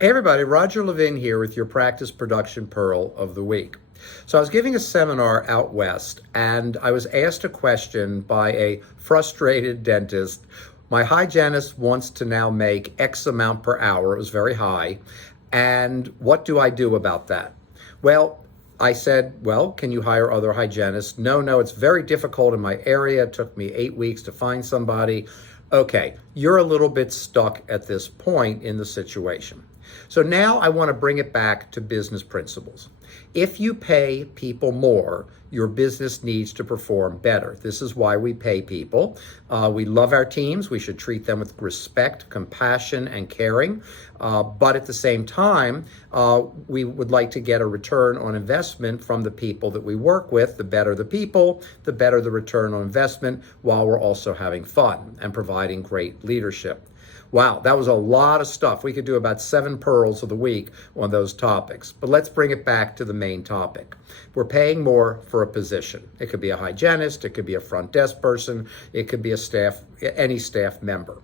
Hey everybody, Roger Levin here with your Practice Production Pearl of the Week. So I was giving a seminar out west and I was asked a question by a frustrated dentist. My hygienist wants to now make X amount per hour. It was very high. And what do I do about that? Well, I said, well, can you hire other hygienists? No, it's very difficult in my area. It took me 8 weeks to find somebody. Okay, you're a little bit stuck at this point in the situation. So now I want to bring it back to business principles. If you pay people more, your business needs to perform better. This is why we pay people. We love our teams. We should treat them with respect, compassion, and caring. But at the same time, we would like to get a return on investment from the people that we work with. The better the people, the better the return on investment, while we're also having fun and providing great leadership. Wow, that was a lot of stuff. We could do about 7 pearls of the week on those topics. But let's bring it back to the main topic. We're paying more for a position. It could be a hygienist, it could be a front desk person, it could be any staff member.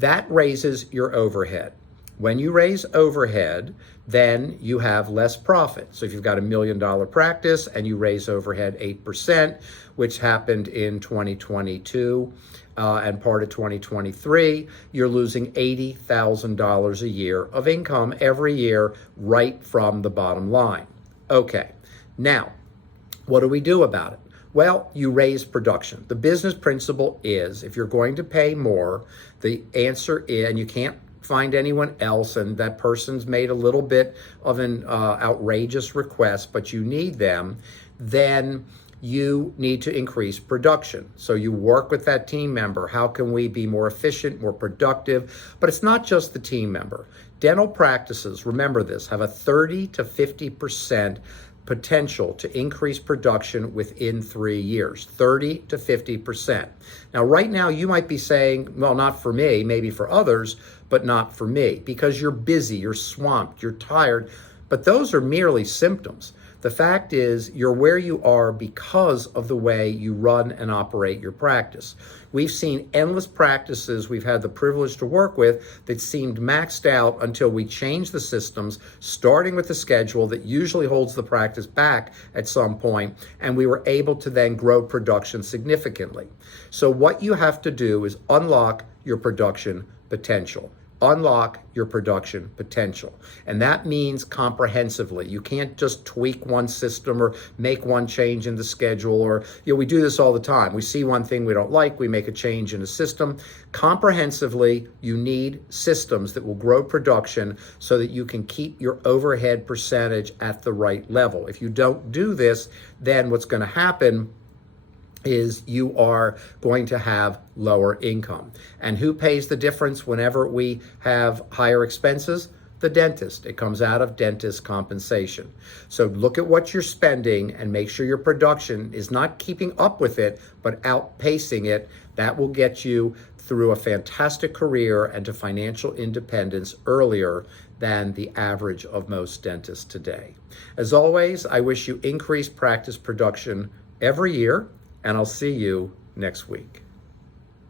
That raises your overhead. When you raise overhead, then you have less profit. So if you've got $1 million practice and you raise overhead 8%, which happened in 2022 and part of 2023, you're losing $80,000 a year of income every year right from the bottom line. Okay, now, what do we do about it? Well, you raise production. The business principle is if you're going to pay more, the answer is, and you can't find anyone else, and that person's made a little bit of an outrageous request, but you need them, then you need to increase production. So you work with that team member. How can we be more efficient, more productive? But it's not just the team member. Dental practices, remember this, have a 30 to 50% potential to increase production within 3 years, 30 to 50%. Now, right now, you might be saying, well, not for me, maybe for others, but not for me, because you're busy, you're swamped, you're tired, but those are merely symptoms. The fact is, you're where you are because of the way you run and operate your practice. We've seen endless practices we've had the privilege to work with that seemed maxed out until we changed the systems, starting with the schedule that usually holds the practice back at some point, and we were able to then grow production significantly. So what you have to do is unlock your production potential. Unlock your production potential. And that means comprehensively. You can't just tweak one system or make one change in the schedule, or we do this all the time. We see one thing we don't like, we make a change in a system. Comprehensively, you need systems that will grow production so that you can keep your overhead percentage at the right level. If you don't do this, then what's going to happen is you are going to have lower income. And who pays the difference whenever we have higher expenses? The dentist. It comes out of dentist compensation. So look at what you're spending and make sure your production is not keeping up with it, but outpacing it. That will get you through a fantastic career and to financial independence earlier than the average of most dentists today. As always, I wish you increased practice production every year, and I'll see you next week.